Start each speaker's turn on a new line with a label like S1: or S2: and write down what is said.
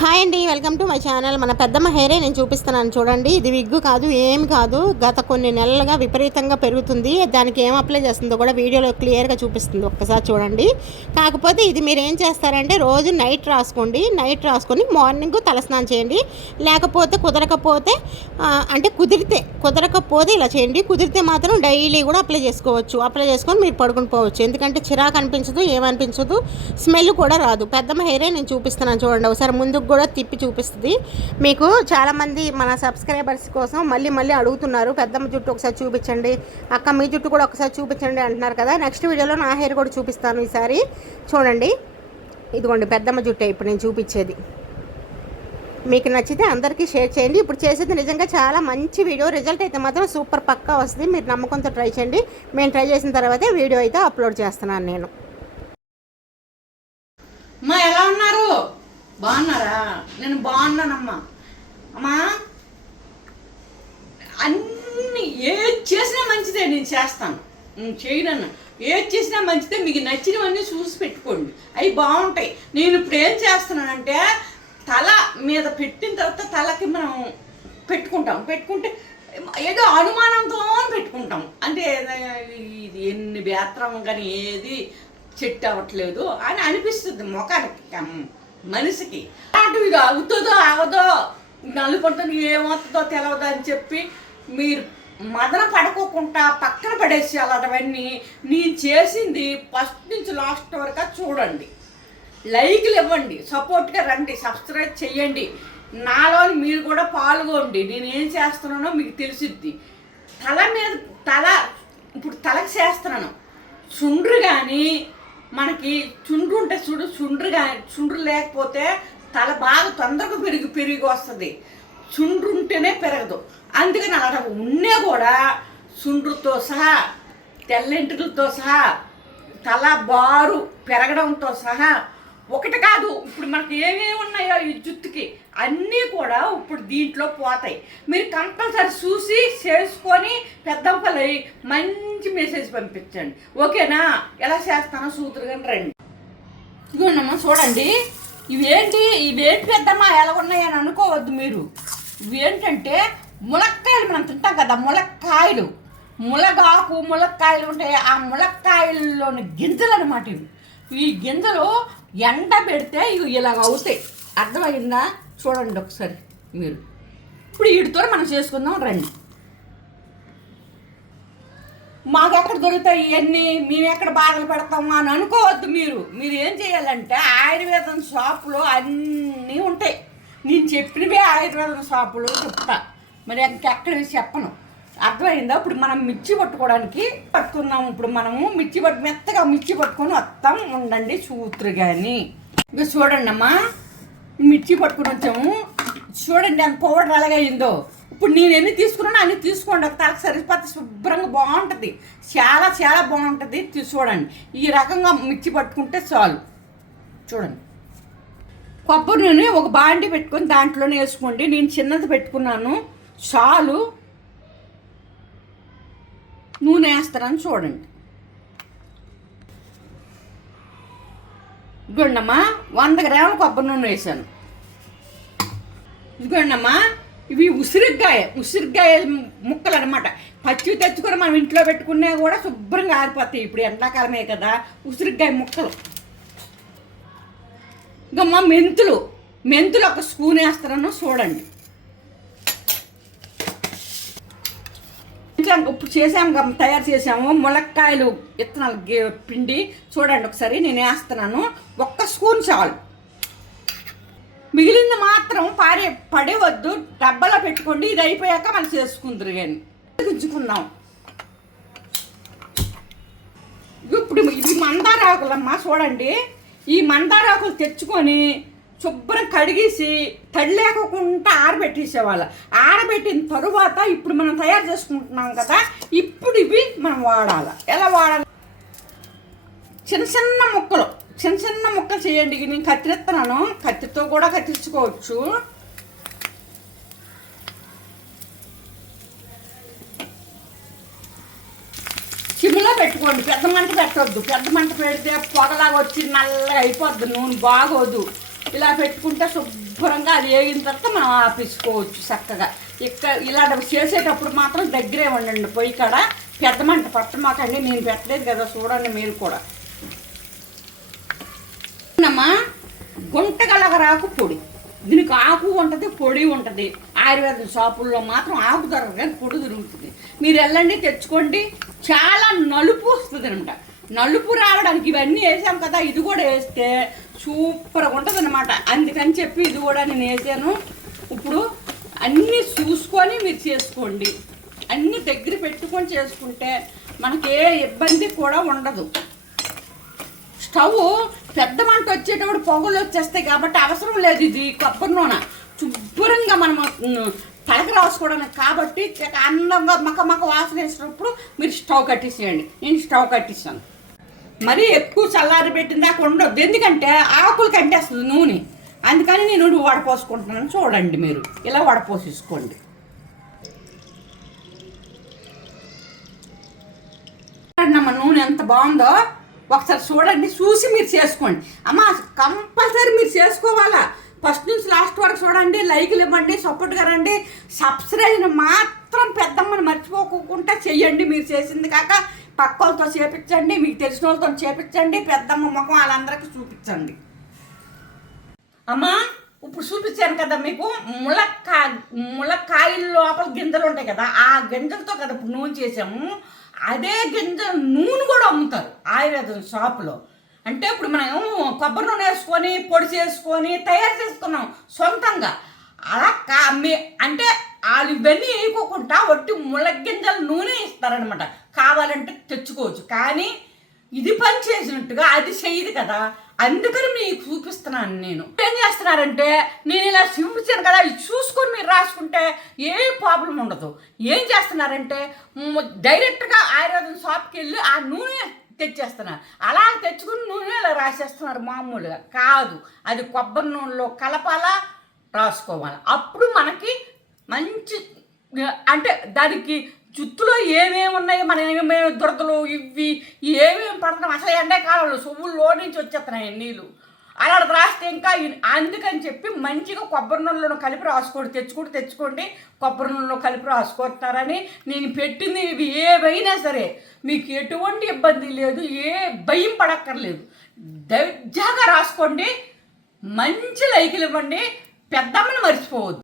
S1: Hi అండి welcome to my channel. మన పెద్దమ్మ హెయిరే నేను చూపిస్తున్నాను చూడండి. ఇది విగ్గు కాదు ఏం కాదు. గత కొన్ని నెలలుగా విపరీతంగా పెరుగుతుంది. దానికి ఏం అప్లై చేస్తుందో కూడా వీడియోలో క్లియర్గా చూపిస్తుంది. ఒక్కసారి చూడండి. కాకపోతే ఇది మీరు ఏం చేస్తారంటే రోజు నైట్ రాసుకోండి. నైట్ రాసుకొని మార్నింగ్ తలస్నానం చేయండి. లేకపోతే కుదరకపోతే అంటే కుదిరితే కుదరకపోతే ఇలా చేయండి. కుదిరితే మాత్రం డైలీ కూడా అప్లై చేసుకోవచ్చు. అప్లై చేసుకొని మీరు పడుకుని పోవచ్చు. ఎందుకంటే చిరాకు అనిపించదు ఏమనిపించదు స్మెల్ కూడా రాదు. పెద్దమ్మ హెయిరే నేను చూపిస్తున్నాను చూడండి. ఒకసారి ముందు ముందుకు కూడా తిప్పి చూపిస్తుంది. మీకు చాలామంది మన సబ్స్క్రైబర్స్ కోసం మళ్ళీ మళ్ళీ అడుగుతున్నారు. పెద్దమ్మ జుట్టు ఒకసారి చూపించండి. అక్క మీ జుట్టు కూడా ఒకసారి చూపించండి అంటున్నారు కదా. నెక్స్ట్ వీడియోలో నా హెయిర్ కూడా చూపిస్తాను ఈసారి. చూడండి. ఇదిగోండి పెద్దమ్మ జుట్టే ఇప్పుడు నేను చూపించేది. మీకు నచ్చితే అందరికీ షేర్ చేయండి. ఇప్పుడు చేసేది నిజంగా చాలా మంచి వీడియో రిజల్ట్ అయితే మాత్రం సూపర్ పక్కా వస్తుంది. మీరు నమ్మకంతో ట్రై చేయండి. మేము ట్రై చేసిన తర్వాతే వీడియో అయితే అప్లోడ్ చేస్తున్నాను నేను.
S2: మా ఎలా ఉన్నారు? బాగున్నారా? నేను బాగున్నానమ్మా. అమ్మా అన్ని ఏది చేసినా మంచిదే నేను చేస్తాను. నేను చేయనన్నా. ఏది చేసినా మంచిదే మీకు నచ్చినవన్నీ చూసి పెట్టుకోండి. అవి బాగుంటాయి. నేను ఇప్పుడు ఏం చేస్తున్నానంటే తల మీద పెట్టిన తర్వాత తలకి మనం పెట్టుకుంటాం. పెట్టుకుంటే ఏదో అనుమానంతో పెట్టుకుంటాం. అంటే ఇది ఎన్ని బేత్రం కానీ ఏది చెట్టు అవ్వట్లేదు అని అనిపిస్తుంది ముఖానికి. మనిషికి. అటు ఇది అవుతుందో అవదో నలుపడుతుంది ఏమవుతుందో తెలియదు అని చెప్పి మీరు మదన పడుకోకుండా పక్కన పడేసి అలాంటివన్నీ నేను చేసింది ఫస్ట్ నుంచి లాస్ట్ వరకు చూడండి. లైక్లు ఇవ్వండి సపోర్ట్గా రండి సబ్స్క్రైబ్ చేయండి. నాలోని మీరు కూడా పాల్గొండి. నేను ఏం చేస్తున్నానో మీకు తెలిసిద్ది. తల మీద తల ఇప్పుడు తలకు చేస్తున్నాను. చుండ్రు కానీ మనకి చుండ్రు ఉంటే చూడు చుండ్రు కానీ చుండ్రు లేకపోతే తల బాగా తొందరగా పెరిగి పెరిగి వస్తుంది. చుండ్రు ఉంటేనే పెరగదు. అందుకని అలా ఉన్నా కూడా చుండ్రుతో సహా తెల్లెంట్రులతో సహా తల బారు పెరగడంతో సహా ఒకటి కాదు. ఇప్పుడు మనకి ఏమేమి ఉన్నాయో ఈ అన్నీ కూడా ఇప్పుడు దీంట్లో పోతాయి. మీరు కంపల్సరీ చూసి చేసుకొని పెద్దంపలై మంచి మెసేజ్ పంపించండి. ఓకేనా? ఎలా చేస్తానో సూత్రుగా రండి. ఇదిగోండమ్మా చూడండి. ఇవేంటి? ఇవేంటి పెద్దమ్మా ఎలా ఉన్నాయని అనుకోవద్దు మీరు. ఇవేంటంటే ములక్కాయలు మనం తింటాం కదా ములక్కాయలు. ములగాకు ములక్కాయలు ఉంటాయి. ఆ ములక్కాయల్లోని గింజలు అనమాట ఇవి. ఈ గింజలు ఎండ పెడితే ఇవి ఇలాగ అవుతాయి. అర్థమైందా? చూడండి ఒకసారి మీరు. ఇప్పుడు వీటితో మనం చేసుకుందాం రండి. మాకు ఎక్కడ దొరుకుతాయి ఇవన్నీ? మేము ఎక్కడ బాధలు పెడతాము అని అనుకోవద్దు మీరు. మీరు ఏం చేయాలంటే ఆయుర్వేదం షాపులో అన్నీ ఉంటాయి. నేను చెప్పినవే ఆయుర్వేదం షాపులో చెప్తా. మరి ఇంకెక్కడ చెప్పను. అర్థమైందా? ఇప్పుడు మనం మిర్చి పట్టుకోవడానికి పట్టుకున్నాం ఇప్పుడు మనము మిర్చి పట్టు మెత్తగా మిర్చి పట్టుకొని వస్తాం ఉండండి సూత్రు కానీ ఇక చూడండి అమ్మా మిర్చి పట్టుకుని వచ్చాము. చూడండి అంత పౌడర్ అలాగే అయిందో. ఇప్పుడు నేను ఎన్ని తీసుకున్నానో అన్ని తీసుకోండి. ఒక తలకు సరిపోతే శుభ్రంగా బాగుంటుంది. చాలా చాలా బాగుంటుంది. చూడండి. ఈ రకంగా మిర్చి పట్టుకుంటే చాలు. చూడండి. కొబ్బరి నూనె ఒక బాండి పెట్టుకొని దాంట్లోనే వేసుకోండి. నేను చిన్నది పెట్టుకున్నాను. చాలు. నూనె వేస్తారని చూడండి. ఇదిగోండమ్మా వంద గ్రాముల కొబ్బరి నూనె వేసాను ఇదిగోండమ్మా ఇవి ఉసిరికాయ ఉసిరికాయ ముక్కలు అనమాట పచ్చివి తెచ్చుకొని మనం ఇంట్లో పెట్టుకున్నా కూడా శుభ్రంగా ఆరిపోతాయి. ఇప్పుడు ఎండాకాలమే కదా ఉసిరికాయ ముక్కలు. ఇంకమ్మా మెంతులు. మెంతులు ఒక స్పూన్ వేస్తారనో చూడండి. ఇంకా ఇప్పుడు చేసాము తయారు చేసాము ములక్కాయలు విత్తనాలు పిండి. చూడండి ఒకసారి నేను వేస్తున్నాను. ఒక్క స్పూన్ చాలు. మిగిలింది మాత్రం పారే పడేవద్దు. డబ్బాలో పెట్టుకోండి ఇది అయిపోయాక మనం చేసుకుందరు కానీ ఉంచుకున్నాం ఇప్పుడు ఇది మందారాకులమ్మా చూడండి. ఈ మందారాకులు తెచ్చుకొని శుభ్రం కడిగేసి తడి లేకుండా ఆరబెట్టేసేవాళ్ళు. ఆరబెట్టిన తరువాత ఇప్పుడు మనం తయారు చేసుకుంటున్నాం కదా ఇప్పుడు ఇవి మనం వాడాలి. ఎలా వాడాలి? చిన్న చిన్న ముక్కలు. చిన్న చిన్న ముక్కలు చేయండి. నేను కత్తిరిస్తున్నాను కత్తితో కూడా కత్తిరించుకోవచ్చు. సిమ్లో పెట్టుకోండి. పెద్ద మంట పెట్టవద్దు పెద్ద మంట పెడితే పొగలాగా వచ్చి నల్లగా అయిపోద్ది. నూనె బాగోదు. ఇలా పెట్టుకుంటే శుభ్రంగా అది వేగిన తర్వాత మనం ఆపేసుకోవచ్చు చక్కగా. ఇక్కడ ఇలా చేసేటప్పుడు మాత్రం దగ్గరే ఉండండి. పొయ్యి కాడ పెద్ద మంట పట్టమాకండి నేను పెట్టలేదు కదా చూడండి మీరు కూడా. అమ్మా గుంటగలగరాకు పొడి. దీనికి ఆకు ఉంటుంది పొడి ఉంటుంది. ఆయుర్వేద షాపుల్లో మాత్రం ఆకు దొరకదు కానీ పొడి దొరుకుతుంది. మీరు వెళ్ళండి తెచ్చుకోండి. చాలా నలుపు వస్తుంది అనమాట నలుపు రావడానికి ఇవన్నీ వేసాం కదా ఇది కూడా వేస్తే సూపర్గా ఉంటుంది అనమాట అందుకని చెప్పి ఇది కూడా నేను వేసాను. ఇప్పుడు అన్నీ చూసుకొని మీరు చేసుకోండి. అన్నీ దగ్గర పెట్టుకొని చేసుకుంటే మనకి ఏ ఇబ్బంది కూడా ఉండదు. స్టవ్ పెద్ద మంట వచ్చేటప్పుడు పొగలు వచ్చేస్తాయి కాబట్టి అవసరం లేదు ఇది కొబ్బరి నూనె. శుభ్రంగా మనం తలకి రాసుకోవడానికి కాబట్టి అందంగా మక మక వాసన వేసినప్పుడు మీరు స్టవ్ కట్టేసేయండి. నేను స్టవ్ కట్టిస్తాను మరీ ఎక్కువ చల్లారి పెట్టిన దాకా ఉండొద్దు. ఎందుకంటే ఆకులు కంటేస్తుంది నూనె. అందుకని నేను వడపోసుకుంటున్నాను. చూడండి మీరు. ఇలా వడపోసేసుకోండి. అమ్మ నూనె ఎంత బాగుందో. ఒకసారి చూడండి చూసి మీరు చేసుకోండి. అమ్మ కంపల్సరీ మీరు చేసుకోవాలా? ఫస్ట్ నుంచి లాస్ట్ వరకు చూడండి లైకులు ఇవ్వండి సపోర్ట్గా రండి. సబ్స్క్రైబ్ మాత్రం పెద్దమ్మని మర్చిపోకుండా చెయ్యండి. మీరు చేసింది కాక పక్క వాళ్ళతో చేపించండి మీకు తెలిసిన వాళ్ళతో చేపించండి పెద్దమ్మ ముఖం వాళ్ళందరికీ చూపించండి. అమ్మా ఇప్పుడు చూపించాను కదా మీకు ములక్కాయ ములక్కాయల లోపల గింజలు ఉంటాయి కదా ఆ గింజలతో కదా ఇప్పుడు నూనె చేసాము. అదే గింజ నూనె కూడా అమ్ముతారు ఆయుర్వేదం షాపులో. అంటే ఇప్పుడు మనం కొబ్బరి నూనె వేసుకొని పొడి చేసుకొని తయారు చేసుకున్నాం సొంతంగా. అలా కా మీ- అంటే వాళ్ళు ఇవన్నీ వేయకోకుండా ఒట్టి ముళ్ళగింజల నూనె ఇస్తారనమాట కావాలంటే తెచ్చుకోవచ్చు. కానీ ఇది పని చేసినట్టుగా అది చేయదు కదా. అందుకని మీకు చూపిస్తున్నాను నేను. ఏం చేస్తున్నారంటే నేను ఇలా చూపించాను కదా ఇది చూసుకొని మీరు రాసుకుంటే ఏ ప్రాబ్లం ఉండదు. ఏం చేస్తున్నారంటే డైరెక్ట్గా ఆయుర్వేదం షాప్కి వెళ్ళి ఆ నూనె తెచ్చేస్తున్నారు. అలా తెచ్చుకుని నూనె ఇలా రాసేస్తున్నారు మామూలుగా. కాదు. అది కొబ్బరి నూనెలో కలపాలా రాసుకోవాలి. అప్పుడు మనకి అంటే దానికి జుత్తులో ఏమేమి ఉన్నాయో మన ఏమేమి దురదలు ఇవి ఏమేమి పడుతున్నాం అసలు ఎండాకాలంలో సొవ్వుల్లో నుంచి వచ్చేస్తున్నాయి నీళ్ళు అలా రాస్తే ఇంకా అందుకని చెప్పి మంచిగా కొబ్బరి నూనెలో కలిపి రాసుకోండి తెచ్చుకుంటూ తెచ్చుకోండి కొబ్బరి నూనెలో కలిపి రాసుకొస్తారని నేను పెట్టింది ఇవి ఏవైనా సరే మీకు ఎటువంటి ఇబ్బంది లేదు ఏ భయం పడక్కర్లేదు. దర్జాగా రాసుకోండి మంచి లైకులు ఇవ్వండి పెద్దమ్మని మర్చిపోవద్దు.